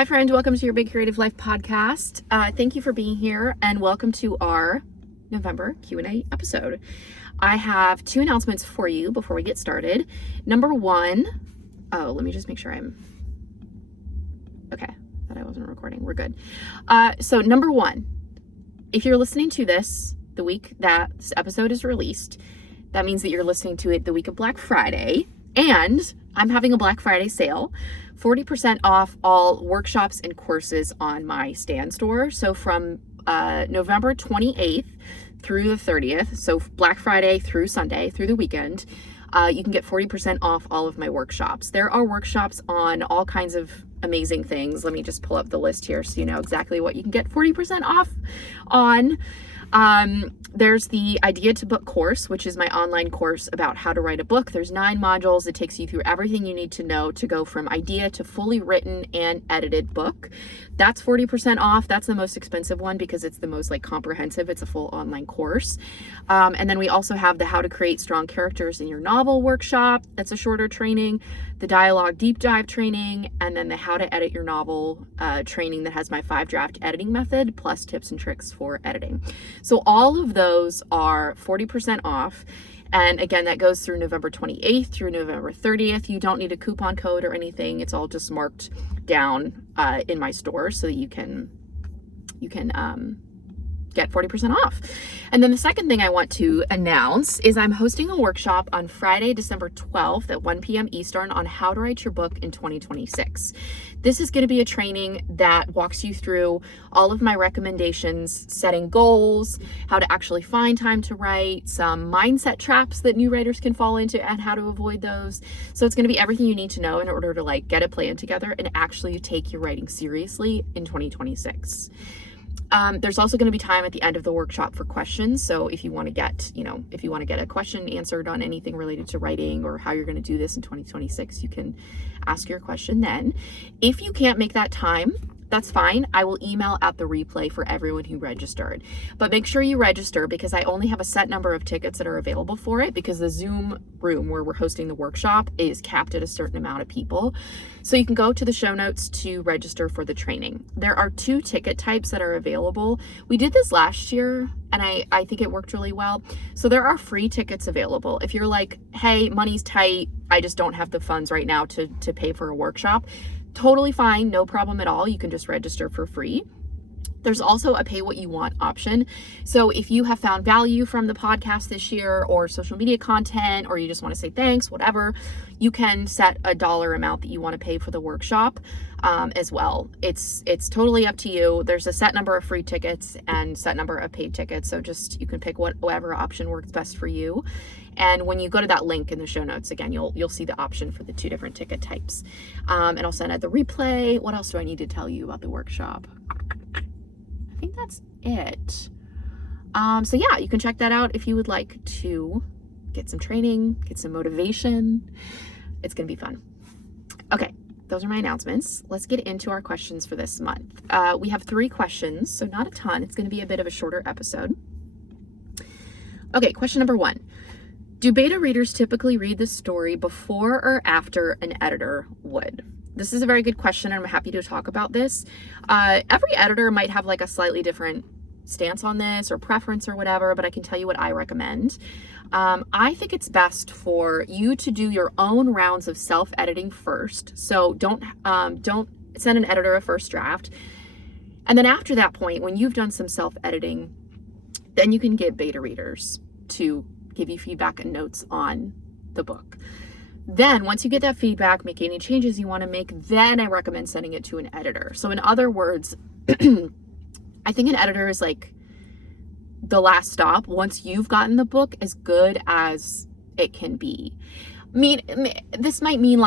Hi, friend. Welcome to your Big Creative Life podcast. Thank you for being here, and welcome to our November Q&A episode. I have two announcements for you before we get started. Number one, let me just make sure okay, thought I wasn't recording. We're good. So number one, if you're listening to this the week that this episode is released, that means that you're listening to it the week of Black Friday, and I'm having a Black Friday sale, 40% off all workshops and courses on my Stan store. So from November 28th through the 30th, so Black Friday through Sunday, through the weekend, you can get 40% off all of my workshops. There are workshops on all kinds of amazing things. Let me just pull up the list here so you know exactly what you can get 40% off on. There's the Idea to Book course, which is my online course about how to write a book. There's 9 modules. It takes you through everything you need to know to go from idea to fully written and edited book. That's 40% off. That's the most expensive one because it's the most comprehensive. It's a full online course. And then we also have the How to Create Strong Characters in Your Novel workshop. That's a shorter training, the Dialogue Deep Dive training, and then the How to Edit Your Novel training that has my 5-draft editing method plus tips and tricks for editing. So all of those are 40% off. And again, that goes through November 28th through November 30th. You don't need a coupon code or anything. It's all just marked down in my store so that you can get 40% off. And then the second thing I want to announce is I'm hosting a workshop on Friday, December 12th at 1 p.m. Eastern on how to write your book in 2026. This is going to be a training that walks you through all of my recommendations, setting goals, how to actually find time to write, some mindset traps that new writers can fall into and how to avoid those. So it's going to be everything you need to know in order to get a plan together and actually take your writing seriously in 2026. There's also going to be time at the end of the workshop for questions. So if you want to get, a question answered on anything related to writing or how you're going to do this in 2026, you can ask your question then. If you can't make that time, that's fine. I will email out the replay for everyone who registered. But make sure you register because I only have a set number of tickets that are available for it because the Zoom room where we're hosting the workshop is capped at a certain amount of people. So you can go to the show notes to register for the training. There are 2 ticket types that are available. We did this last year and I think it worked really well. So there are free tickets available. If you're like, hey, money's tight, I just don't have the funds right now to pay for a workshop, totally fine, no problem at all. You can just register for free. There's also a pay what you want option. So if you have found value from the podcast this year or social media content, or you just want to say thanks, whatever, you can set a dollar amount that you want to pay for the workshop as well. It's totally up to you. There's a set number of free tickets and set number of paid tickets. So just, you can pick whatever option works best for you. And when you go to that link in the show notes, again, you'll see the option for the 2 different ticket types. And I'll send out the replay. What else do I need to tell you about the workshop? I think that's it. So yeah, you can check that out if you would like to get some training, get some motivation. It's going to be fun. Okay, those are my announcements. Let's get into our questions for this month. We have 3 questions, so not a ton. It's going to be a bit of a shorter episode. Okay, question number 1. Do beta readers typically read the story before or after an editor would? This is a very good question, and I'm happy to talk about this. Every editor might have a slightly different stance on this or preference or whatever, but I can tell you what I recommend. I think it's best for you to do your own rounds of self-editing first. So don't send an editor a first draft. And then after that point, when you've done some self-editing, then you can get beta readers to give you feedback and notes on the book. Then once you get that feedback, make any changes you want to make, then I recommend sending it to an editor. So in other words, I think an editor is the last stop once you've gotten the book as good as it can be. This might mean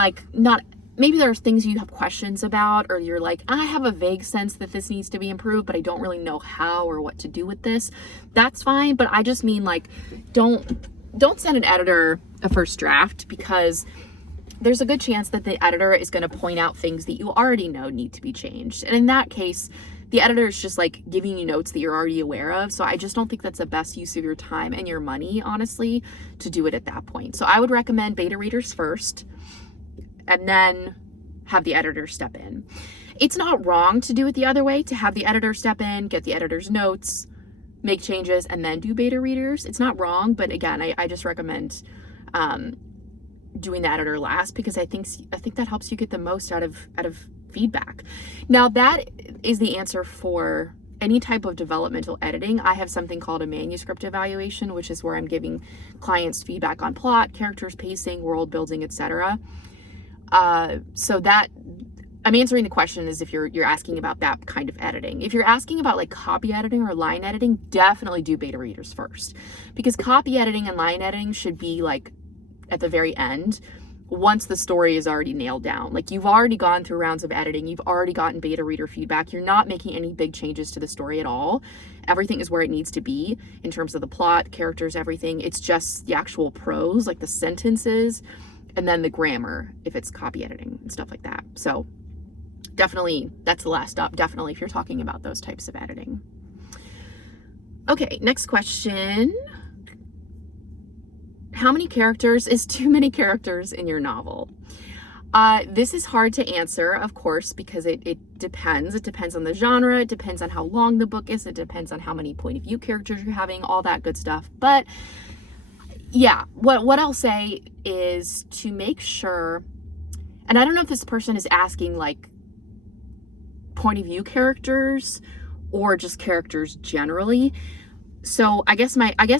maybe there are things you have questions about, or you're I have a vague sense that this needs to be improved, but I don't really know how or what to do with this. That's fine. But I just mean don't send an editor a first draft because there's a good chance that the editor is going to point out things that you already know need to be changed. And in that case, the editor is just giving you notes that you're already aware of. So I just don't think that's the best use of your time and your money, honestly, to do it at that point. So I would recommend beta readers first and then have the editor step in. It's not wrong to do it the other way, to have the editor step in, get the editor's notes, make changes, and then do beta readers. It's not wrong, but again, I just recommend doing the editor last, because I think that helps you get the most out of feedback. Now, that is the answer for any type of developmental editing. I have something called a manuscript evaluation, which is where I'm giving clients feedback on plot, characters, pacing, world building, etc. So that I'm answering the question is if you're asking about that kind of editing. If you're asking about like copy editing or line editing, definitely do beta readers first, because copy editing and line editing should be like at the very end, once the story is already nailed down. Like, you've already gone through rounds of editing, you've already gotten beta reader feedback, you're not making any big changes to the story at all. Everything is where it needs to be in terms of the plot, characters, everything. It's just the actual prose, like the sentences, and then the grammar if it's copy editing and stuff like that. So definitely, that's the last stop, definitely, if you're talking about those types of editing. Okay, next question. How many characters is too many characters in your novel? This is hard to answer, of course, because it depends. It depends on the genre. It depends on how long the book is. It depends on how many point of view characters you're having, all that good stuff. But yeah, what I'll say is to make sure, and I don't know if this person is asking like point of view characters or just characters generally. So I guess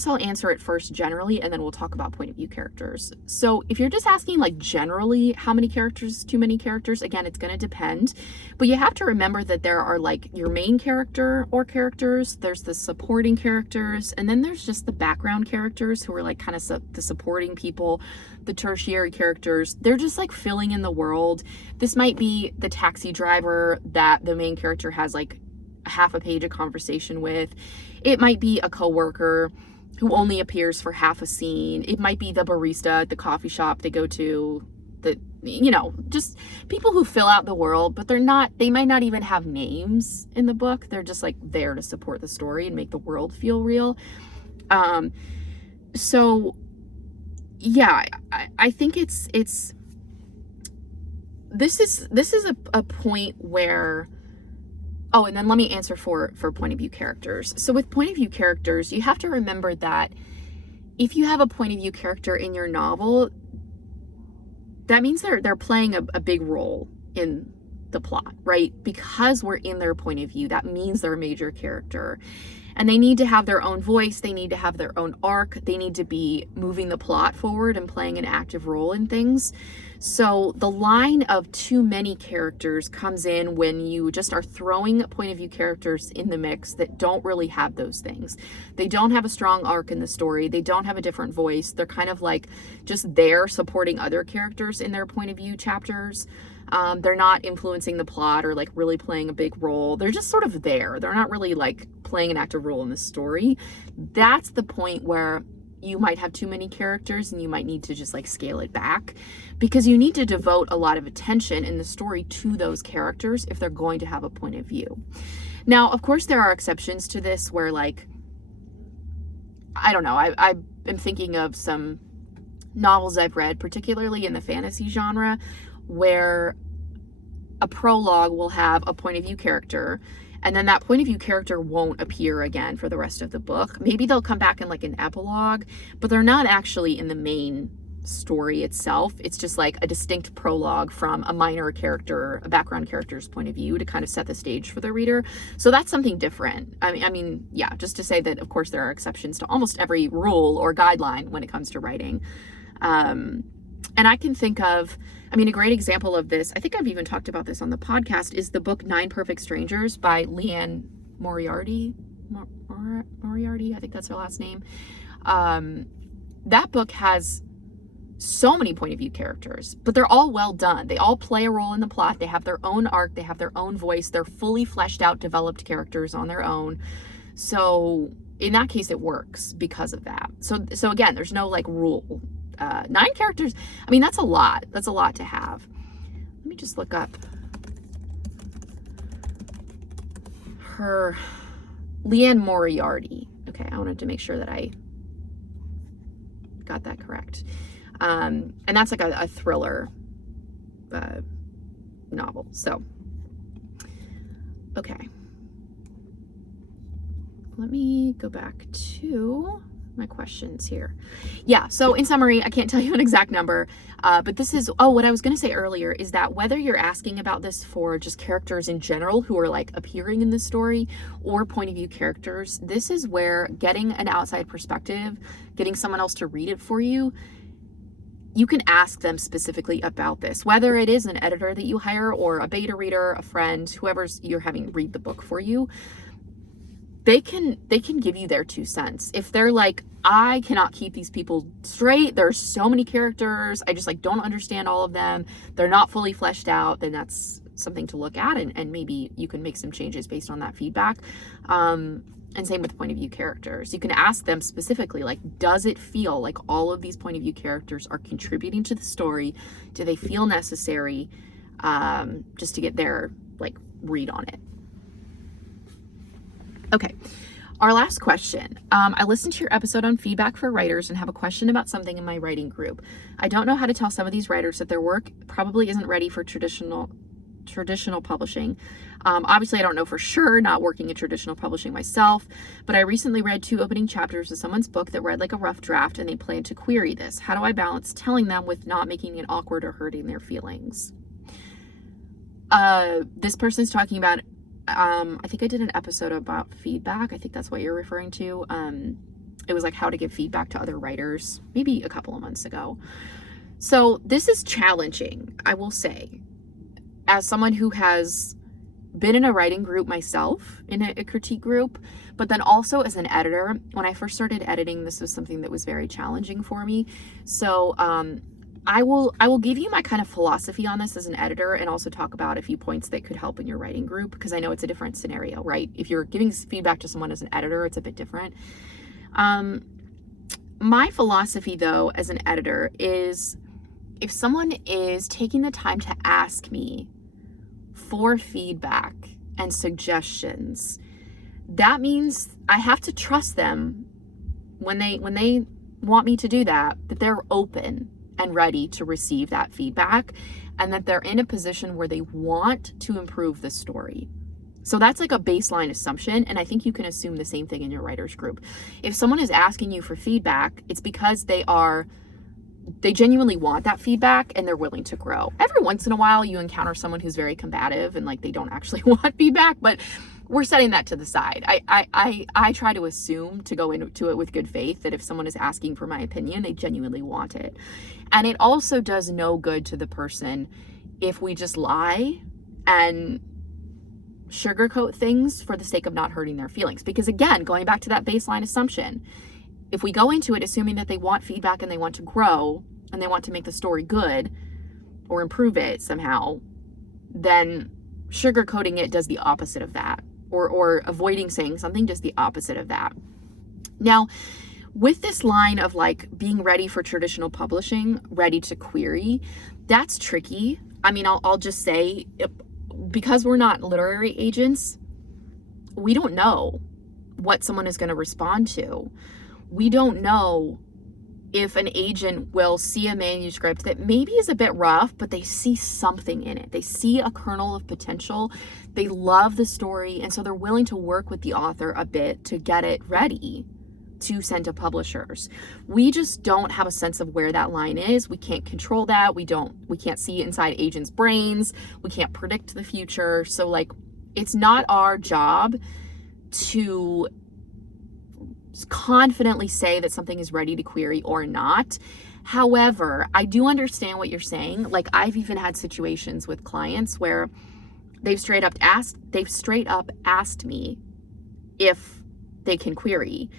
I'll answer it first generally, and then we'll talk about point of view characters. So if you're just asking like generally how many characters, too many characters, again, it's going to depend. But you have to remember that there are like your main character or characters, there's the supporting characters, and then there's just the background characters who are like kind of the supporting people, the tertiary characters. They're just like filling in the world. This might be the taxi driver that the main character has like half a page of conversation with. It might be a coworker who only appears for half a scene. It might be the barista at the coffee shop they go to, just people who fill out the world, but they might not even have names in the book. They're just like there to support the story and make the world feel real. So yeah, I think this is a point where, oh, and then let me answer for point of view characters. So with point of view characters, you have to remember that if you have a point of view character in your novel, that means they're playing a big role in the plot, right? Because we're in their point of view, that means they're a major character. And they need to have their own voice, they need to have their own arc, they need to be moving the plot forward and playing an active role in things. So the line of too many characters comes in when you just are throwing point of view characters in the mix that don't really have those things. They don't have a strong arc in the story, they don't have a different voice, they're kind of like just there supporting other characters in their point of view chapters. They're not influencing the plot or like really playing a big role. They're just sort of there. They're not really like playing an active role in the story. That's the point where you might have too many characters and you might need to just like scale it back, because you need to devote a lot of attention in the story to those characters if they're going to have a point of view. Now, of course, there are exceptions to this where, like, I don't know, I am thinking of some novels I've read, particularly in the fantasy genre, where a prologue will have a point of view character, and then that point of view character won't appear again for the rest of the book. Maybe they'll come back in like an epilogue, but they're not actually in the main story itself. It's just like a distinct prologue from a minor character, a background character's point of view to kind of set the stage for the reader. So that's something different. I mean, yeah, just to say that, of course, there are exceptions to almost every rule or guideline when it comes to writing. And I can think of, a great example of this, I think I've even talked about this on the podcast, is the book 9 Perfect Strangers by Leanne Moriarty. Moriarty, I think that's her last name. That book has so many point of view characters, but they're all well done. They all play a role in the plot. They have their own arc. They have their own voice. They're fully fleshed out, developed characters on their own. So in that case, it works because of that. So again, there's no like rule. 9 characters, that's a lot. That's a lot to have. Let me just look up her, Leanne Moriarty. Okay, I wanted to make sure that I got that correct. And that's like a thriller novel. So Okay. Let me go back to my questions here. Yeah, so in summary, I can't tell you an exact number, but this is, what I was going to say earlier is that whether you're asking about this for just characters in general who are like appearing in the story or point of view characters, this is where getting an outside perspective, getting someone else to read it for you, you can ask them specifically about this, whether it is an editor that you hire or a beta reader, a friend, whoever's you're having read the book for you. They can give you their 2 cents. If they're like, I cannot keep these people straight, there's so many characters, I just like don't understand all of them, they're not fully fleshed out, then that's something to look at, and maybe you can make some changes based on that feedback. And same with point of view characters. You can ask them specifically, like, does it feel like all of these point of view characters are contributing to the story? Do they feel necessary? Just to get their like read on it. Okay, our last question. I listened to your episode on feedback for writers and have a question about something in my writing group. I don't know how to tell some of these writers that their work probably isn't ready for traditional publishing. Obviously, I don't know for sure, not working in traditional publishing myself, but I recently read 2 opening chapters of someone's book that read like a rough draft and they plan to query this. How do I balance telling them with not making it awkward or hurting their feelings? This person's talking about I think I did an episode about feedback. I think that's what you're referring to. It was like how to give feedback to other writers, maybe a couple of months ago. So this is challenging, I will say, as someone who has been in a writing group myself, in a critique group, but then also as an editor. When I first started editing, this was something that was very challenging for me. So I will give you my kind of philosophy on this as an editor, and also talk about a few points that could help in your writing group, because I know it's a different scenario, right? If you're giving feedback to someone as an editor, it's a bit different. My philosophy though, as an editor, is if someone is taking the time to ask me for feedback and suggestions, that means I have to trust them when they want me to do that they're open and ready to receive that feedback, and that they're in a position where they want to improve the story. So that's like a baseline assumption, and I think you can assume the same thing in your writers group. If someone is asking you for feedback, it's because they genuinely want that feedback and they're willing to grow. Every once in a while you encounter someone who's very combative and like they don't actually want feedback, but we're setting that to the side. I try to assume, to go into it with good faith, that if someone is asking for my opinion, they genuinely want it. And it also does no good to the person if we just lie and sugarcoat things for the sake of not hurting their feelings. Because again, going back to that baseline assumption, if we go into it assuming that they want feedback and they want to grow and they want to make the story good or improve it somehow, then sugarcoating it does the opposite of that, or avoiding saying something does the opposite of that. Now, with this line of like being ready for traditional publishing, ready to query, that's tricky. I mean, I'll just say, because we're not literary agents, we don't know what someone is going to respond to. We don't know if an agent will see a manuscript that maybe is a bit rough, but they see something in it. They see a kernel of potential. They love the story, and so they're willing to work with the author a bit to get it ready to send to publishers. We just don't have a sense of where that line is. We can't control that. We can't see inside agents' brains. We can't predict the future. So like, it's not our job to confidently say that something is ready to query or not. However, I do understand what you're saying. Like, I've even had situations with clients where they've straight up asked me if they can query.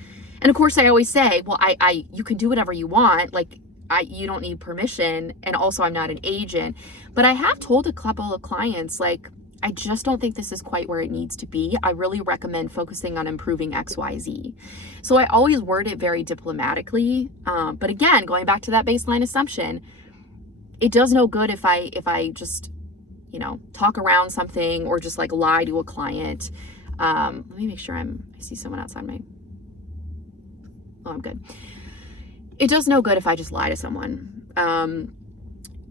And of course I always say, well, you can do whatever you want. Like, you don't need permission. And also, I'm not an agent. But I have told a couple of clients, like, I just don't think this is quite where it needs to be. I really recommend focusing on improving XYZ. So I always word it very diplomatically. But again, going back to that baseline assumption, it does no good if I just, talk around something or just like lie to a client. Let me make sure I see someone outside I'm good. It does no good if I just lie to someone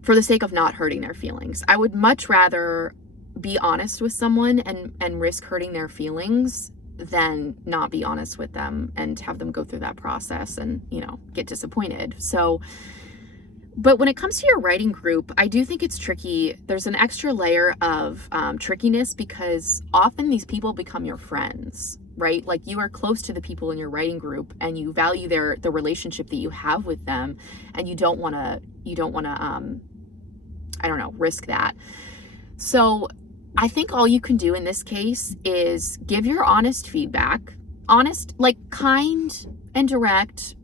for the sake of not hurting their feelings. I would much rather be honest with someone and risk hurting their feelings than not be honest with them and have them go through that process and, get disappointed. So, but when it comes to your writing group, I do think it's tricky. There's an extra layer of trickiness because often these people become your friends, right? Like you are close to the people in your writing group and you value the relationship that you have with them, and you don't want to risk that. So I think all you can do in this case is give your honest feedback, like kind and direct.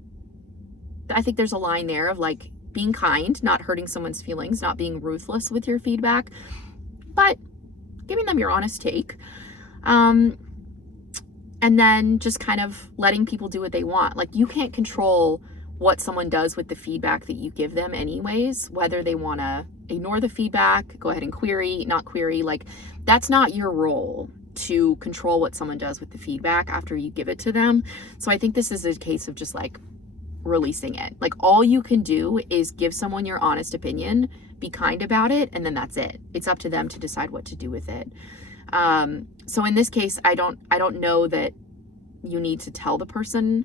I think there's a line there of like being kind, not hurting someone's feelings, not being ruthless with your feedback, but giving them your honest take. And then just kind of letting people do what they want. Like you can't control what someone does with the feedback that you give them anyways, whether they want to ignore the feedback, go ahead and query, not query. Like that's not your role to control what someone does with the feedback after you give it to them. So I think this is a case of just like releasing it. Like all you can do is give someone your honest opinion, be kind about it, and then that's it. It's up to them to decide what to do with it. So in this case, I don't know that you need to tell the person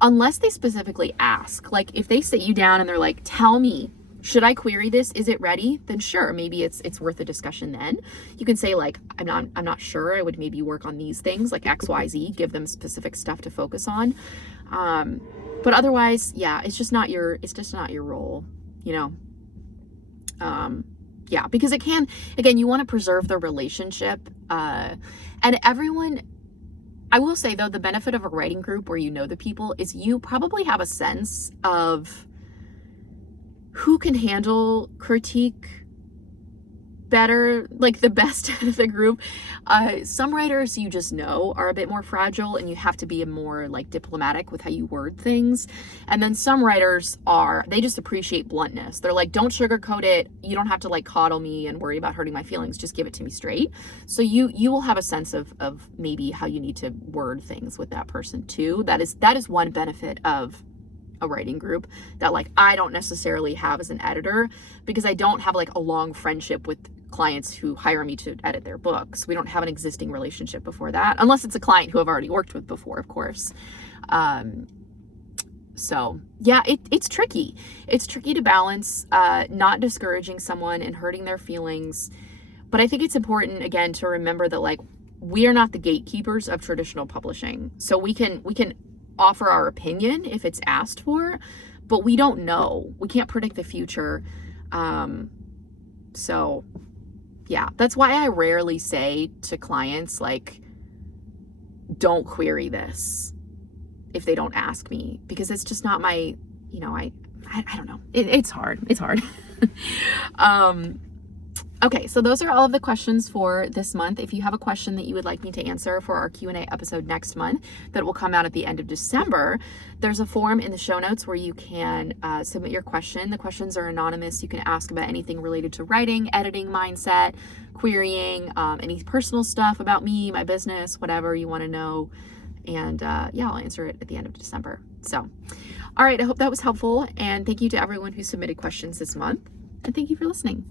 unless they specifically ask. Like if they sit you down and they're like, tell me, should I query this? Is it ready? Then sure, maybe it's worth a discussion then. You can say like, I'm not sure. I would maybe work on these things like X, Y, Z, give them specific stuff to focus on. But otherwise, yeah, it's just not your role, yeah, because it can, again, you want to preserve the relationship, and everyone, I will say though, the benefit of a writing group where you know the people is you probably have a sense of who can handle critique better, like the best out of the group. Some writers you just know are a bit more fragile and you have to be more like diplomatic with how you word things. And then some writers they just appreciate bluntness. They're like, don't sugarcoat it. You don't have to like coddle me and worry about hurting my feelings. Just give it to me straight. So you will have a sense of maybe how you need to word things with that person too. That is one benefit of a writing group that like I don't necessarily have as an editor, because I don't have like a long friendship with clients who hire me to edit their books. We don't have an existing relationship before that, unless it's a client who I've already worked with before, of course. So yeah, it's tricky. It's tricky to balance not discouraging someone and hurting their feelings. But I think it's important, again, to remember that like we are not the gatekeepers of traditional publishing. So we can offer our opinion if it's asked for, but we don't know. We can't predict the future. So yeah, that's why I rarely say to clients, like, don't query this if they don't ask me, because it's just not my, I don't know. It's hard. It's hard. Okay, so those are all of the questions for this month. If you have a question that you would like me to answer for our Q&A episode next month that will come out at the end of December, there's a form in the show notes where you can submit your question. The questions are anonymous. You can ask about anything related to writing, editing, mindset, querying, any personal stuff about me, my business, whatever you want to know. And yeah, I'll answer it at the end of December. So, all right, I hope that was helpful. And thank you to everyone who submitted questions this month. And thank you for listening.